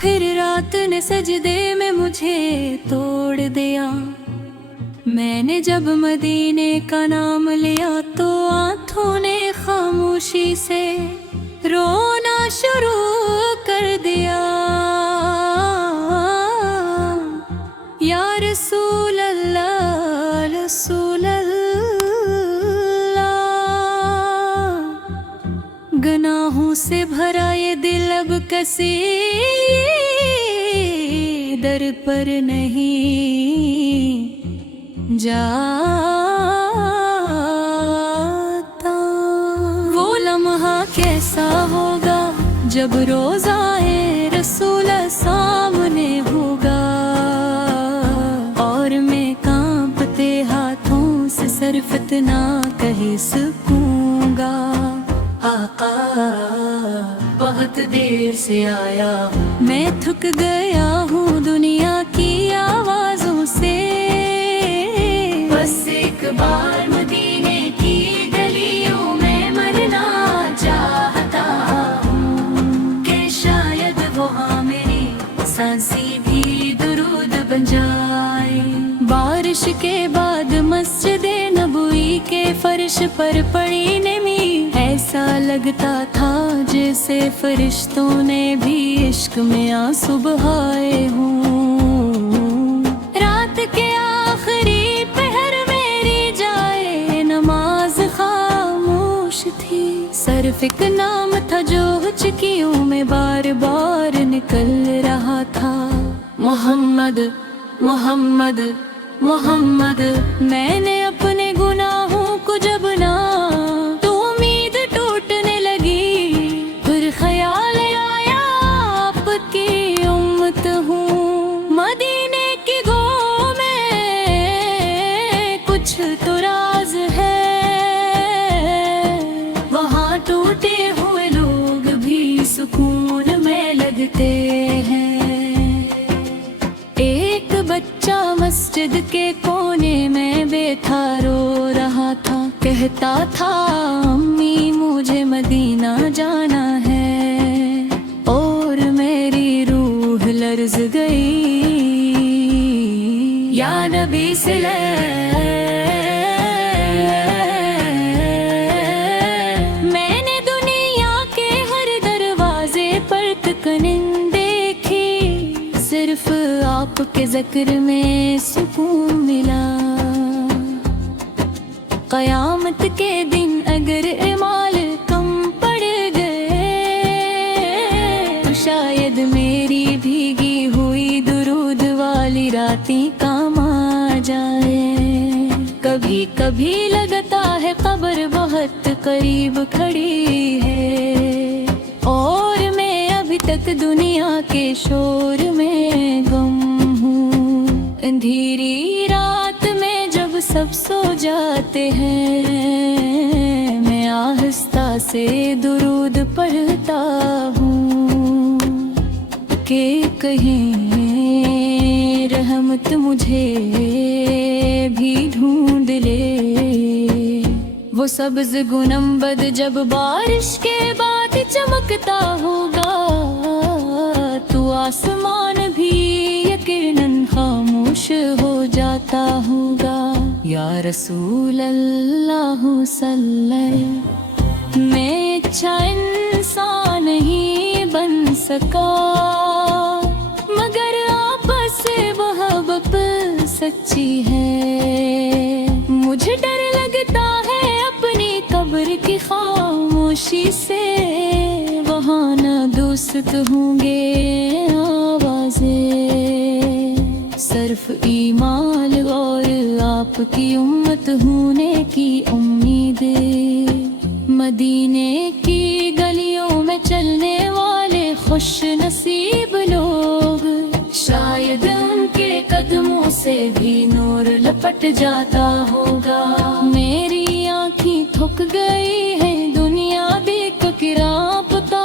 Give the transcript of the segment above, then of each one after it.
پھر رات نے سجدے میں مجھے توڑ دیا، میں نے جب مدینے کا نام لیا تو آنکھوں نے خاموشی سے رونا شروع کر دیا۔ یا رسول اللہ رسول اللہ، گناہوں سے بھرا یہ دل اب کسی در پر نہیں جاتا۔ وہ لمحہ کیسا ہوگا جب روضائے رسول سامنے ہوگا، اور میں کانپتے ہاتھوں سے سر فتنا کہہ سکوں گا۔ آقا بہت دیر سے آیا، میں تھک گیا ہوں دنیا کی آوازوں سے، بس ایک بار مدینے کی گلیوں میں مرنا چاہتا ہوں، کہ شاید وہاں میری سانسی بھی درود بن جائے۔ بارش کے بعد مسجد نبوی کے فرش پر پڑی نمی، ایسا لگتا تھا جیسے فرشتوں نے بھی عشق میں آنسو بہائے ہوں۔ رات کے آخری پہر میری جائے نماز خاموش تھی، صرف ایک نام تھا جو چکیوں میں بار بار نکل رہا تھا، محمد محمد محمد۔ میں نے اپنے گناہوں کو جب نہ تو امید ٹوٹنے لگی، پھر خیال آیا آپ کی امت ہوں، مدینے کی گو میں کچھ تو راز ہے، وہاں ٹوٹے ہوئے لوگ بھی سکون میں لگتے ہیں۔ ایک بچہ مسجد کے کونے میں بیٹھا رو رہا تھا، کہتا تھا امی مجھے مدینہ جانا ہے، اور میری روح لرز گئی۔ یا نبی میں نے دنیا کے ہر دروازے پر تکنن دیکھی، صرف آپ کے ذکر میں سکون ملا۔ قیامت کے دن اگر اعمال کم پڑ گئے تو شاید میری بھیگی ہوئی درود والی راتیں کام آ جائے۔ کبھی کبھی لگتا ہے قبر بہت قریب کھڑی ہے، اور میں ابھی تک دنیا کے شور میں گم ہوں۔ اندھیری رات میں جب سب سو جاتے ہیں، میں آہستہ سے درود پڑھتا ہوں، کہ کہیں رحمت مجھے بھی ڈھونڈ لے۔ وہ سبز گنبد جب بارش کے بعد چمکتا ہوگا تو آسمان بھی یقیناً خاموش ہو جاتا ہوگا۔ یا رسول اللہ صلی، میں اچھا انسان نہیں بن سکا، مگر آپس محبت سچی ہے۔ مجھے ڈر لگتا ہے اپنی قبر کی خاموشی سے، وہاں نہ دوست ہوں گے آوازیں، صرف ایمان اور آپ کی امت ہونے کی امید۔ مدینے کی گلیوں میں چلنے والے خوش نصیب لوگ، شاید ان کے قدموں سے بھی نور لپٹ جاتا ہوگا۔ میری آنکھیں تھک گئی ہیں دنیا دیکھ کر پتا،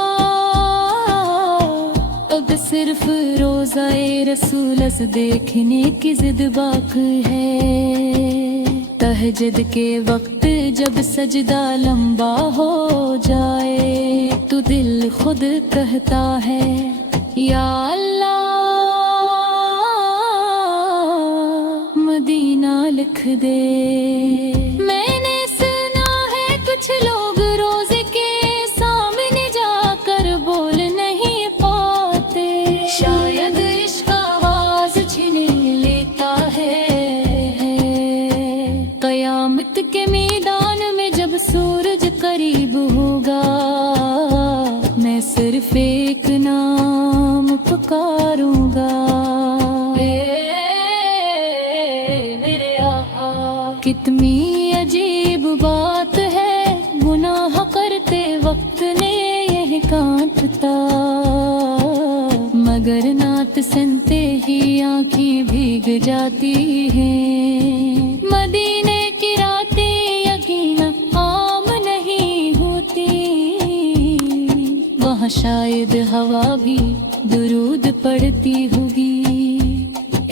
اب صرف روضہ رسول دیکھنے کی ضد باقی ہے۔ تہجد کے وقت جب سجدہ لمبا ہو جائے تو دل خود کہتا ہے یا اللہ مدینہ لکھ دے۔ میں نے سنا ہے کچھ لوگ روزے کے سامنے جا کر بول نہیں پاتے، شاید عشق آواز چھین لیتا ہے۔ قیامت کے میدان میں جب سورج قریب ہوگا، میں صرف ایک نام پکاروں گا، میرے آقا۔ کتنی عجیب بات ہے، گناہ کرتے وقت نے یہ کانپتا، مگر نعت سنتے ہی آنکھیں بھیگ جاتی ہیں۔ مدینے کی راتیں یقیناً عام نہیں ہوتی، وہاں شاید ہوا بھی درود پڑتی ہوگی۔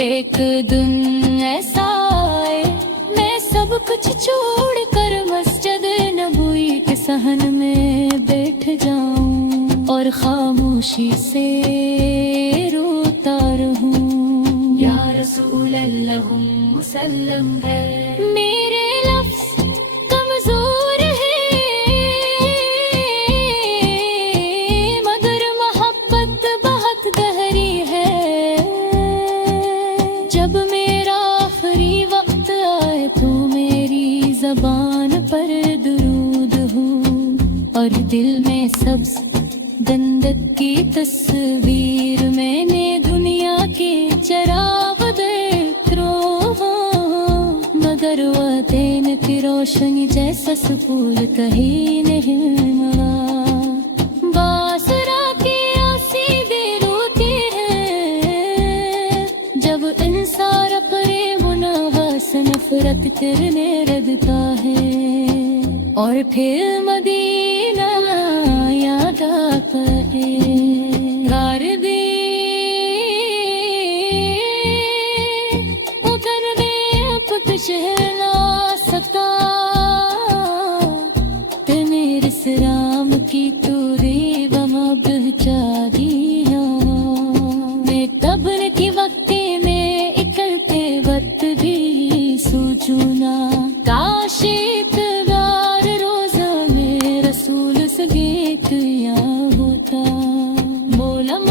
ایک دن ایسا آئے میں سب کچھ چھوڑ کر مسجد نبوی کے صحن میں بیٹھ جاؤں اور خاموشی سے روتا رہوں۔ یا رسول اللہ مسلم ہے، میرے لفظ کمزور ہے مگر محبت بہت گہری ہے۔ جب میرا آخری وقت آئے تو میری زبان پر درود ہو، اور دل میں سبز گندک کی تصویر، میں نے دنیا کے چراغ دیکھ مگر وہ دین کی روشنی جیسا سپول کہیں نہیں ملا۔ باسرا کی آسی دیر ہوتی ہے جب انسان اپنے گناہ سے نفرت کرنے لگتا ہے، اور پھر مدینہ یاد آتا ہے۔ شہلا سکا تے میرے سرام کی توری وہاں بہچا دیا۔ میں تبن کی وقتی میں اکلتے وقت بھی سوچونا، کاش اتبار روزہ میں رسول سگے کیا ہوتا۔ بولم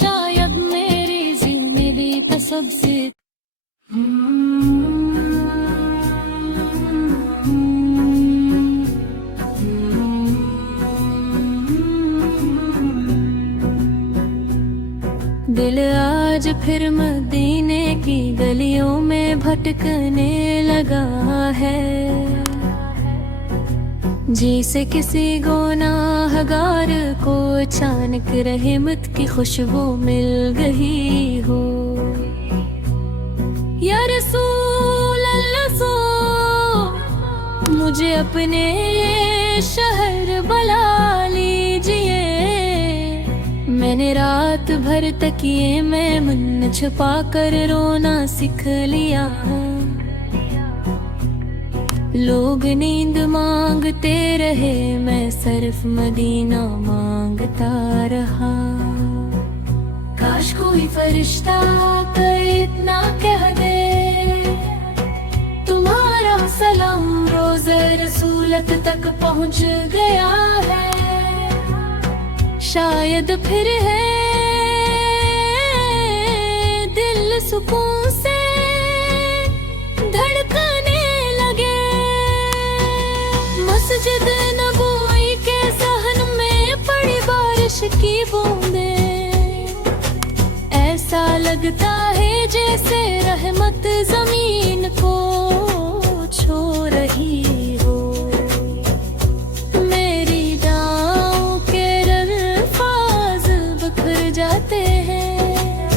شاید میری زندگی کا سب سے دل آج پھر مدینے کی گلیوں میں بھٹکنے لگا ہے، جیسے کسی گناہگار کو اچانک رحمت کی خوشبو مل گئی ہو۔ یا رسول اللہ سو مجھے اپنے شہر بلا لیجئے، میں نے رات بھر تکیے میں من چھپا کر رونا سیکھ لیا۔ لوگ نیند مانگتے رہے، میں صرف مدینہ مانگتا رہا۔ کاش کوئی فرشتہ کر اتنا کہہ دے، تمہارا سلام روز رسولت تک پہنچ گیا ہے۔ شاید پھر ہے دل سکون سے دھڑکنے لگے۔ مسجد نبوی کے صحن میں پڑی بارش کی بوندیں، ایسا لگتا ہے جیسے رحمت زمین کو چھو رہی ہو۔ میری دعاؤں کے الفاظ بکھر جاتے ہیں،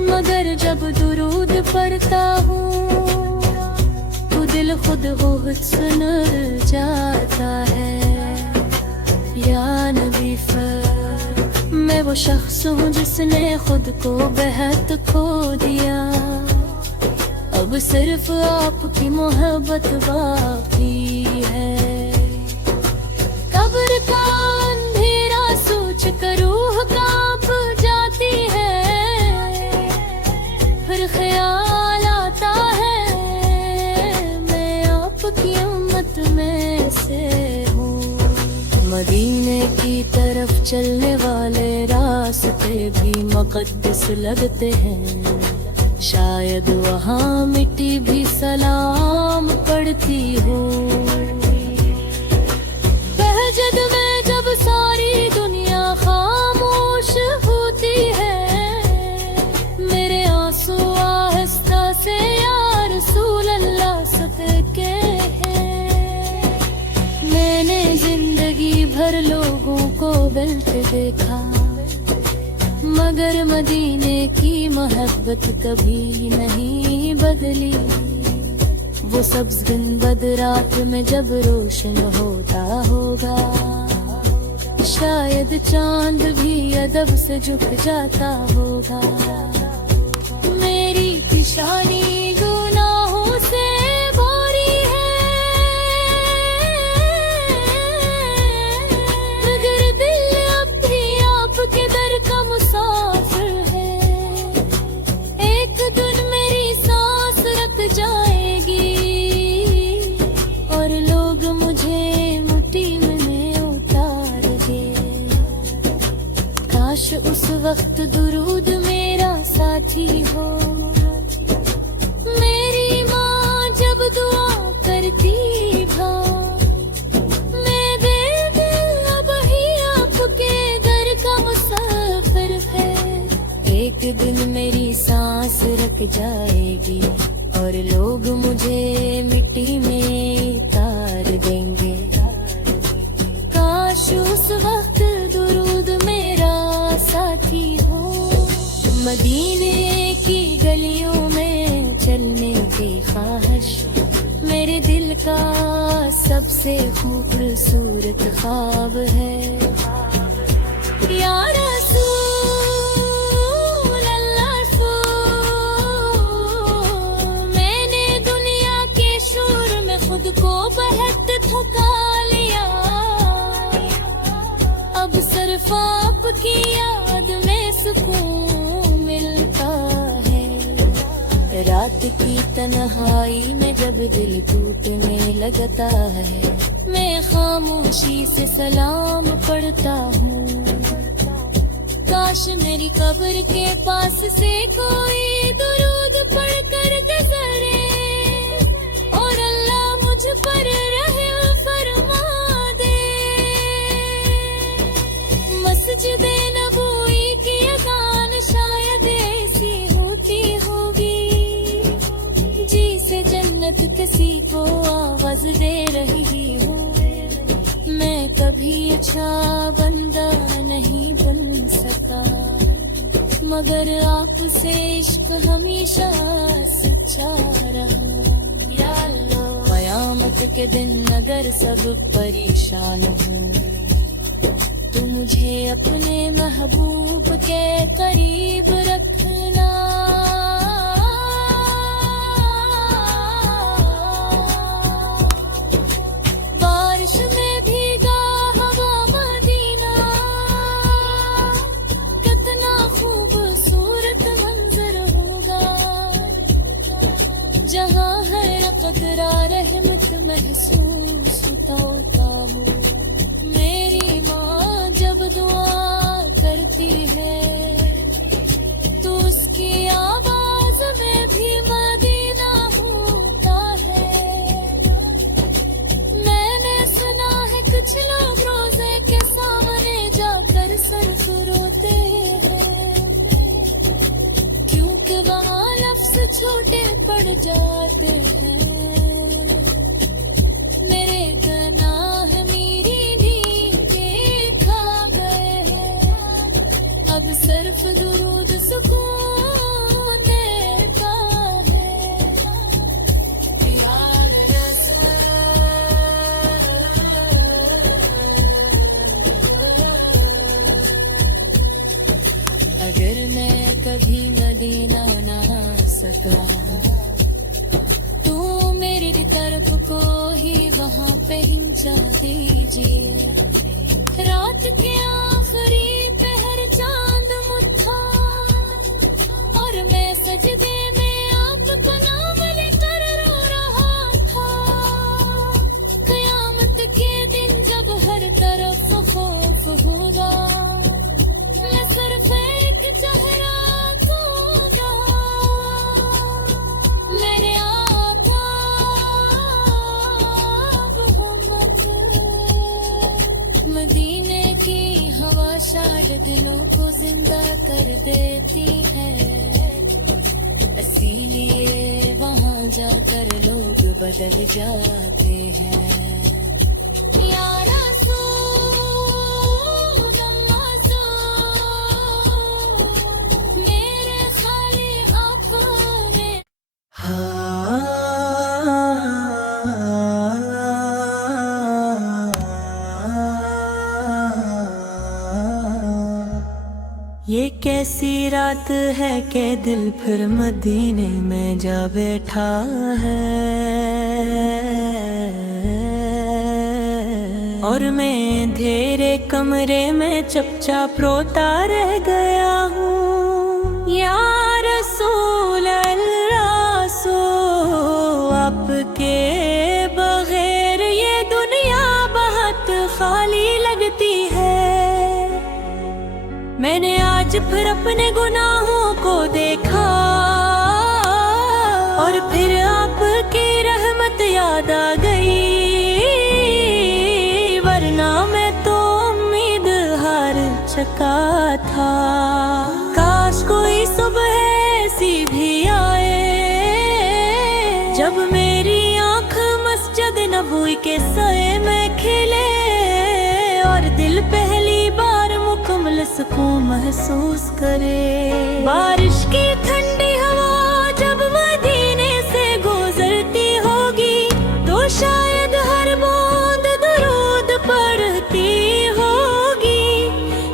مگر جب درود پڑھتا ہوں تو دل خود بہت سن جاتا ہے۔ یا نبی میں وہ شخص ہوں جس نے خود کو بہت کھو دیا، اب صرف آپ کی محبت باقی ہے۔ قبر کا اندھیرا سوچ کر روح کانپ جاتی से हूँ। मदीने की तरफ चलने वाले रास्ते भी मुक़द्दस लगते हैं, शायद वहाँ मिट्टी भी सलाम पढ़ती हो। बहजद में जब सारी दुनिया खामोश होती है, मेरे आंसू आहिस्ता से या रसूल अल्लाह सदके हैं। मैंने जिंदगी भर लोगों को गलत देखा, मगर मदीने की मोहब्बत कभी नहीं बदली। वो सब्ज़ गुंबद रात में जब रोशन होता होगा, शायद चांद भी अदब से झुक जाता होगा। मेरी पेशानी गुनाहों से भरी है, मगर दिल अब भी आपके दर का मुसाफिर है। एक दिन मेरी सांस रुक जाएगी और लोग मुझे मुट्ठी में उतार दे। काश उस वक्त दुरूद मेरा साथी हो। मेरी माँ जब दुआ करती भा, मेरे दिल अब ही आपके दर का मुसाफिर है। एक दिन मेरी सांस रुक जाएगी और लोग मुझे मिट्टी में उतार देंगे। काश उस वक्त दुरूद मेरा साथी हो। मदीने की गलियों में चलने की ख्वाहिश मेरे दिल का सबसे खूबसूरत ख्वाब है। या रसूल अल्लाह, मैंने दुनिया के शोर में खुद को बहुत थका लिया। अब सिर्फ आपकी याद में सुकून मिलता है। रात की तन्हाई में जब दिल टूटने लगता है, मैं खामोशी से सलाम पढ़ता हूँ। काश मेरी कब्र के पास से कोई दुरूद पढ़कर गुजरे और अल्लाह मुझ पर रहम फरमा दे। मस्जिद नबवी की अज़ान शायद ऐसी होती होगी, जिसे जन्नत किसी को आवाज दे रही हो। मैं कभी अच्छा बंदा नहीं बन सका, मगर आपसे इश्क हमेशा सच्चा रहा। या अल्लाह, क़यामत के दिन अगर सब परेशान हो, तो मुझे अपने महबूब के करीब रखना। बारिश में भीगा हवा मदीना, कितना खूबसूरत मंजर होगा, जहाँ हर कतरा रहमत महसूस होता हो। मेरी माँ जब दुआ करती है, तो उसकी आवाज में भी मदीना होता है। मैंने सुना है कुछ लोग रोजे के सामने जाकर सिर्फ रोते हैं, क्योंकि वहाँ लफ्ज छोटे पड़ जाते हैं। मेरे गुनाह मेरी नींद के खा गए हैं, अब सिर्फ दुरूद सुकून देता है। यार अगर मैं कभी मदीना ना सका, तो मेरी तरफ को ही वहाँ पहुँचा दीजिए। रात के आखिरी पहर चांद मुठा, और मैं सजदे में आपका नाम लेकर रो रहा था। क़यामत के दिलों को जिंदा कर देती है, इसीलिए वहाँ जाकर लोग बदल जाते हैं। या रसूल अल्लाह सो, मेरे खाली अपने। ये कैसी रात है कि दिल फिर मदीने में जा बैठा है, और मैं अंधेरे कमरे में चुपचाप रोता रह गया हूँ। या रसूल अल्लाह सो, आपके बगैर ये दुनिया बहुत खाली लगती है। मैंने आज फिर अपने गुनाहों को देखा, और फिर आपकी रहमत याद आ गई, वरना मैं तो उम्मीद हार चुका था। काश कोई सुबह ऐसी भी आए जब मेरी आँख मस्जिद नबवी के साए में खिले, और दिल पहली बार मुकम्मल सुकून महसूस करे। बारिश की ठंडी हवा जब मदीने से गुजरती होगी, तो शायद हर बूंद दरूद पढ़ती होगी।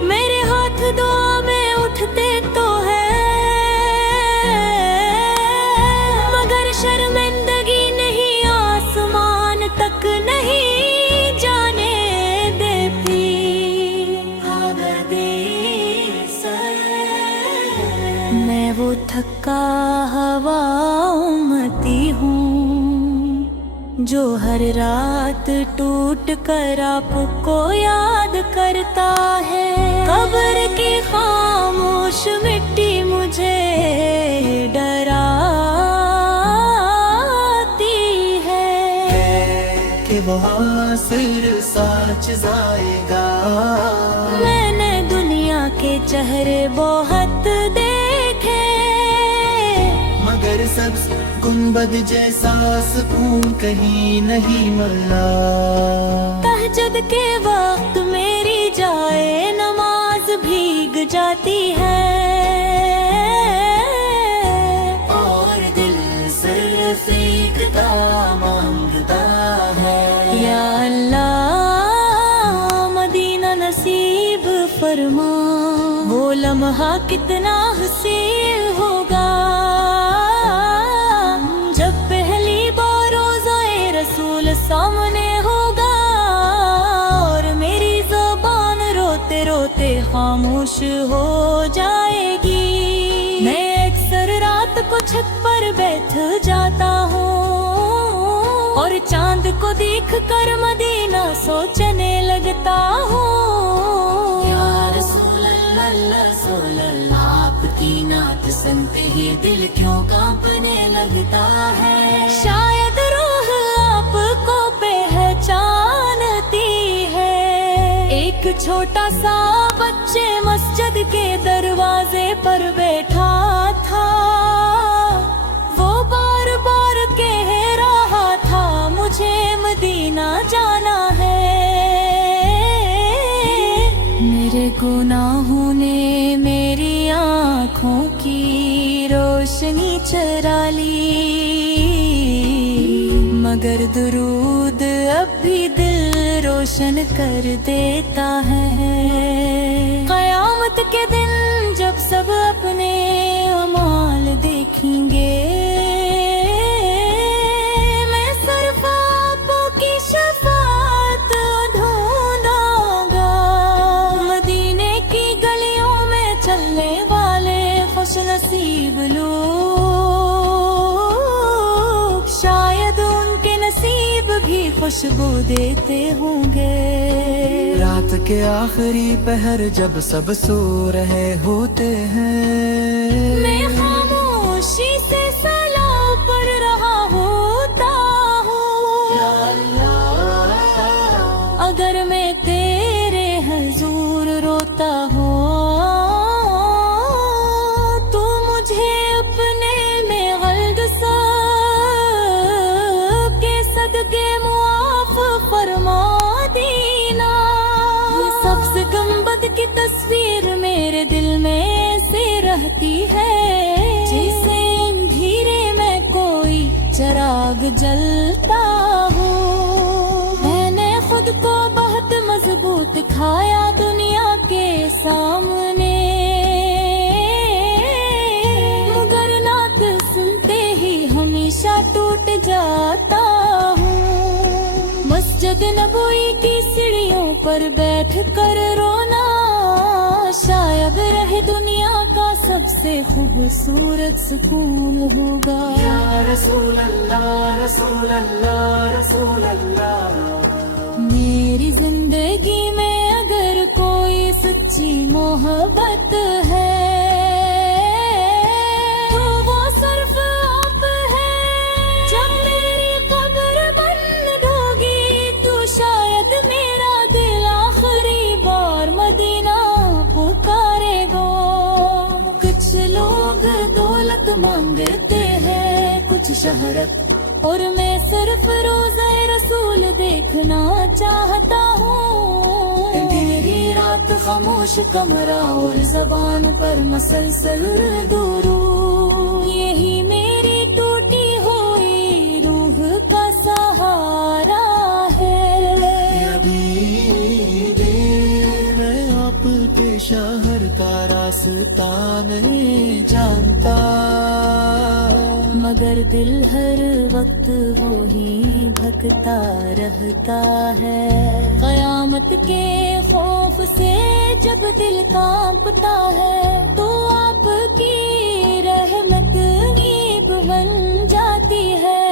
मेरे हाथ दुआ में उठते तो है, मगर शर्मिंदगी नहीं आसमान तक नहीं जाने देती। मैं वो थका हवा उम्मती हूँ जो हर रात टूट कर आपको याद करता है। कब्र की खामोश मिट्टी मुझे डराती है कि वहाँ सिर साच जाएगा। मैंने दुनिया के चेहरे बहुत देखे, मगर सब गुंबद जैसा सुकून कहीं नहीं मिला। तहज्जुद के वक्त मेरी जाए नमाज भीग जाती है, और दिल सिर्फ एक दुआ मांगता है। या अल्लाह मदीना नसीब फरमा, वो लम्हा कितना हसीन होगा जब पहली बार रोज़ाए रसूल सामने होगा, और मेरी ज़बान रोते रोते खामोश हो जाएगी। मैं अक्सर रात को छत पर बैठ जाता हूँ, और चांद को देख कर मदीना सोचने लगता हूँ। या रसूल अल्लाह, आपकी नात सुनते ही दिल क्यों कांपने लगता है। शायद रूह आपको पहचानती है। एक छोटा सा बच्चे मस्जिद के दरवाजे पर बैठा था, वो बार बार कह रहा था मुझे मदीना जाना है। मेरे गुनाहों ने मेरी आँखों की रोशनी चुरा ली, मगर दुरूद अब भी दिल रोशन कर देता है। क़यामत के दिन जब सब अपने अमाल देखेंगे, मैं सिर्फ आपकी शफाअत ढूंढूंगा। मदीने की गलियों में चलने वाले खुश नसीब लोग, शायद उनके नसीब भी खुशबू देते होंगे। रात के आखिरी पहर जब सब सो रहे होते हैं, मैं खामोशी से सलाह पढ़ रहा होता हूँ। अगर मैं तेरे हुजूर रोता हूँ चिराग जलता हूँ। मैंने खुद को बहुत मजबूत खाया दुनिया के सामने, मगर नात सुनते ही हमेशा टूट जाता हूँ। मस्जिद नबवी की सीढ़ियों पर बैठ कर रोना शायद रहे दुनिया का सबसे खूबसूरत सुकून होगा। या रसूल अल्लाह, रसूल अल्लाह, रसूल अल्लाह। मेरी जिंदगी में अगर कोई सच्ची मोहब्बत है तो वो सिर्फ आप है। जब मेरी कब्र बंद होगी तो शायद मेरा दिल आखिरी बार मदीना पुकारेगा। कुछ लोग दौलत मांगते हैं, कुछ शहरत, और मैं सिर्फ रोज़े रसूल देखना चाहता हूँ। अंधेरी रात खामोश कमरा और ज़बान पर मसलसल दुरूद, यही मेरी टूटी हुई रूह का सहारा है। अभी मैं आपके शहर का रास्ता नहीं जानता, मगर दिल हर वक्त वो ही भटकता रहता है। कयामत के खौफ से जब दिल कांपता है तो आपकी रहमत नींव बन जाती है।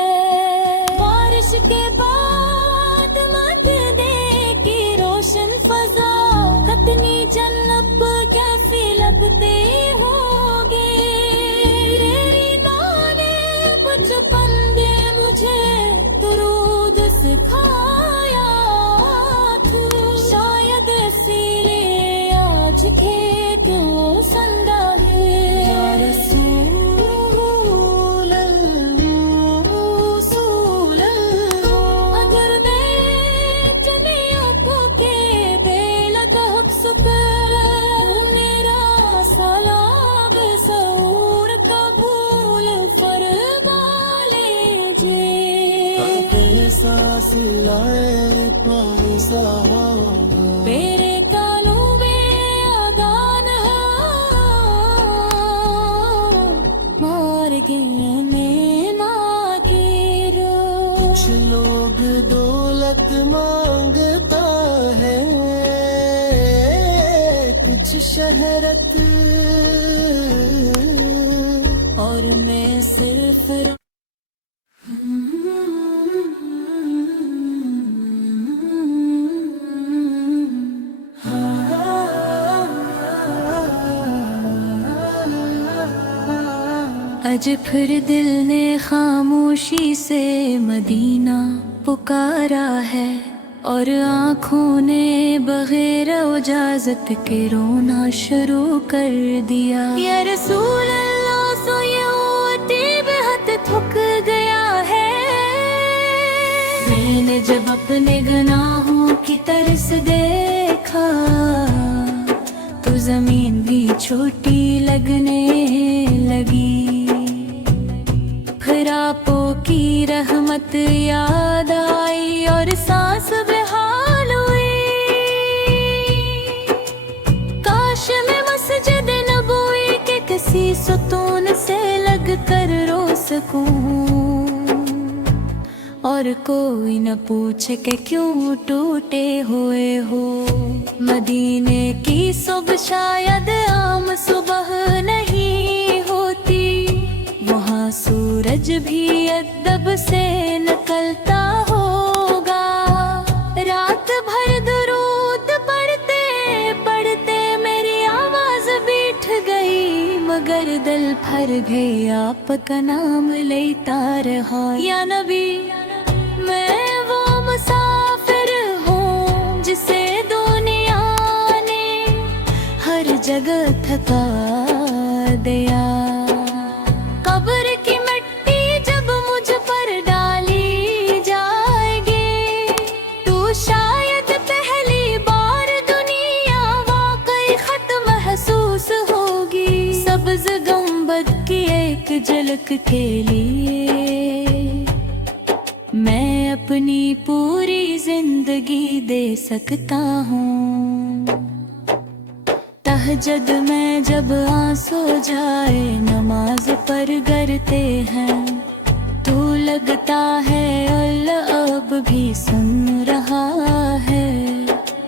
बारिश के बाद मत दे की रोशन फजा, कतनी जन्नत कैसी लगते होगे। बचपन दे मुझे दुरूद सिखाया था, शायद इसीलिए आज खेत संदा है। या रसूल अल्लाह, रसूल अल्लाह। अगर मैं चली आंखों के बेलगह सुकर मेरा सलाब सऊर कबूल फरमा लीजिए। सांस लाए पानी सा मेरे कानों में आगान मार गए मागिर। कुछ लोग दौलत मांगता है, कुछ शहरत, और मैं सिर्फ आज फिर दिल ने खामोशी से मदीना पुकारा है, और आँखों ने बगैर इजाजत के रोना शुरू कर दिया। या रसूल अल्लाह, सो ये ओटी बेहद थक गया है। मैंने जब अपने गुनाहों की तरस देखा तो जमीन भी छोटी लगने लगी। फिर आपो की रहमत याद आई और सांस बेहाल हुई। काश मैं मस्जिद नबवी के किसी सुतून से लग कर रो सकूं, और कोई न पूछे कि क्यों टूटे हुए हो। मदीने की सुबह शायद आम सुबह नहीं होती, वहाँ सूरज भी अदब से निकलता होगा। रात भर दुरूद पढ़ते पढ़ते मेरी आवाज बैठ गई, मगर दिल भर गई आपका नाम लेता रहा। या नबी, मैं वो मुसाफिर हूँ जिसे दुनिया ने हर जगह थका दिया। कब्र की मिट्टी जब मुझ पर डाली जाएगी तो शायद पहली बार दुनिया वाकई खत्म महसूस होगी। सब्ज गुंबद की एक झलक के लिए اپنی پوری زندگی دے سکتا ہوں۔ تہجد میں جب آنسو جائے نماز پر گرتے ہیں، تو لگتا ہے اللہ اب بھی سن رہا ہے۔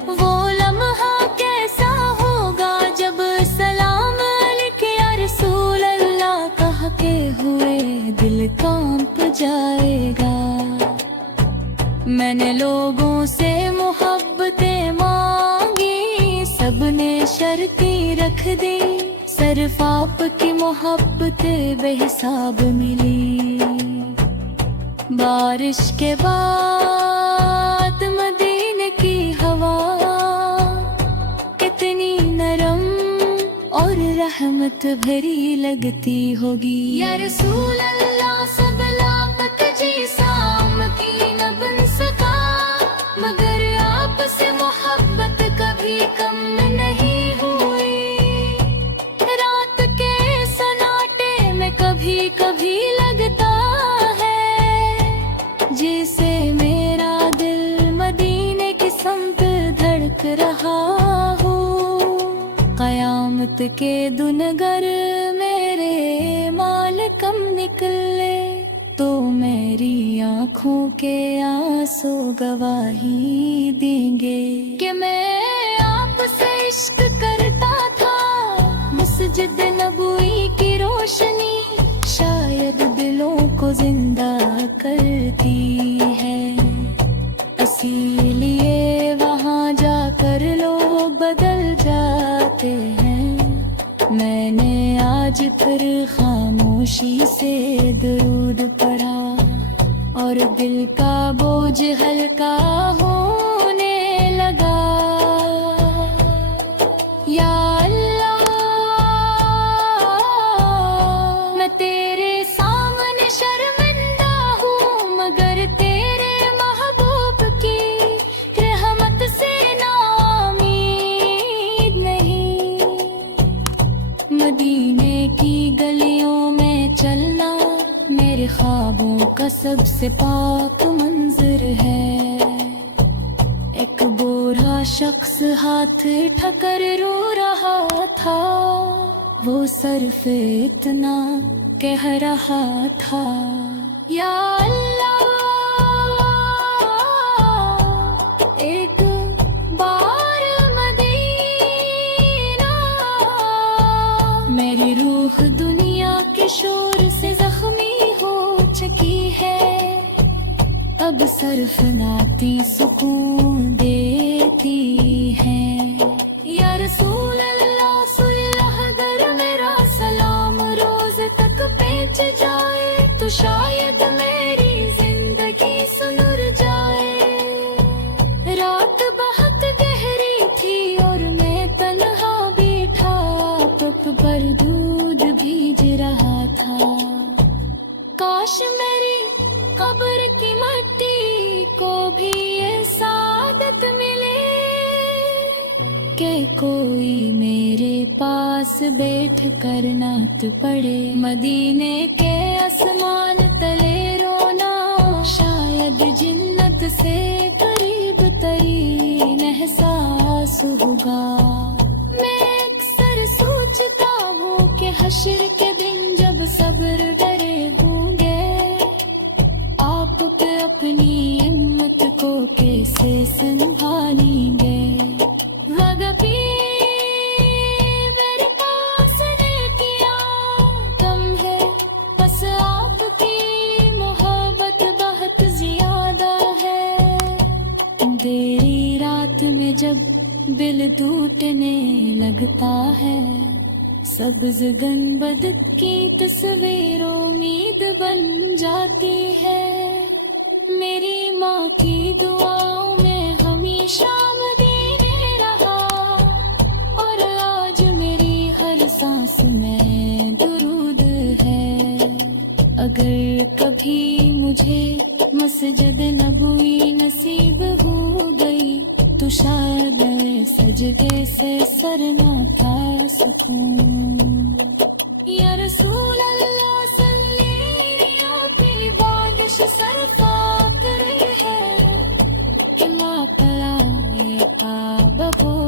وہ لمحہ کیسا ہوگا جب سلام علیک یا رسول اللہ کہہ کے ہوئے دل کانپ جائے گا۔ میں نے لوگوں سے محبتیں مانگی، سب نے شرطیں رکھ دی، صرف آپ کی محبت بے حساب ملی۔ بارش کے بعد مدینے کی ہوا کتنی نرم اور رحمت بھری لگتی ہوگی۔ یا رسول اللہ سب لاپت جی سام کی نہ بن سکا، مگر آپ سے محبت کبھی کم نہیں ہوئی۔ رات کے سناٹے میں کبھی کبھی لگتا ہے جیسے میرا دل مدینے کی سمت دھڑک رہا ہو۔ قیامت کے دن گر میرے مال کم نکلے تو میری آنکھوں کے آنسو گواہی دیں گے کہ میں آپ سے عشق کرتا تھا۔ مسجد نبوی کی روشنی شاید دلوں کو زندہ کرتی ہے، اسی لیے وہاں جا کر لوگ بدل جاتے ہیں۔ میں نے آج پھر خاموشی سے درود پڑھا اور دل کا بوجھ ہلکا ہونے لگا۔ یا اللہ میں تیرے سامنے شرمندہ ہوں، مگر تیرے محبوب کی رحمت سے ناامید نہیں۔ مدینے کی گلیوں میں چلنا میرے خوابوں کا سب سے پاک منظر ہے۔ ایک بوڑھا شخص ہاتھ ٹھکر رو رہا تھا، وہ صرف اتنا کہہ رہا تھا، یا اللہ ایک بار مدینہ۔ میری روح دنیا کے شور سے زخمی ہو چکی ہے، اب صرف نعتیں سکون دیتی ہیں۔ یا رسول اللہ صلح گر میرا سلام روز تک پہنچ جائے تو شاید میری زندگی سنر جائے۔ رات بہت گہری تھی اور میں تنہا بیٹھا، پپ پر دودھ بھیج رہا تھا۔ کاش میری قبر کی مٹی کو بھی یہ سعادت ملے کہ کوئی میرے پاس بیٹھ کر نعت پڑھے۔ مدینے کے آسمان تلے رونا شاید جنت سے قریب ترین احساس ہوگا۔ میں اکثر سوچتا ہوں کہ حشر کے دن جب صبر ڈرے ہوں گے، آپ پہ اپنی ہمت کو کیسے سنبھالیں گے۔ وگپی میرے پاس نے کیا کم ہے، بس آپ کی محبت بہت زیادہ ہے۔ اندھیری رات میں جب دل ٹوٹنے لگتا ہے، سبز گنبد کی تصویر امید بن جاتی ہے۔ میری ماں کی دعاؤں میں ہمیشہ مدینے رہا، اور آج میری ہر سانس میں درود ہے۔ اگر کبھی مجھے مسجد نبوی نصیب ہو گئی تو شاید سجدے سے سر نہ اٹھا سکوں۔ یا رسول اللہ صلی آپ کی بارش سر کاٹ رہی ہے، ببو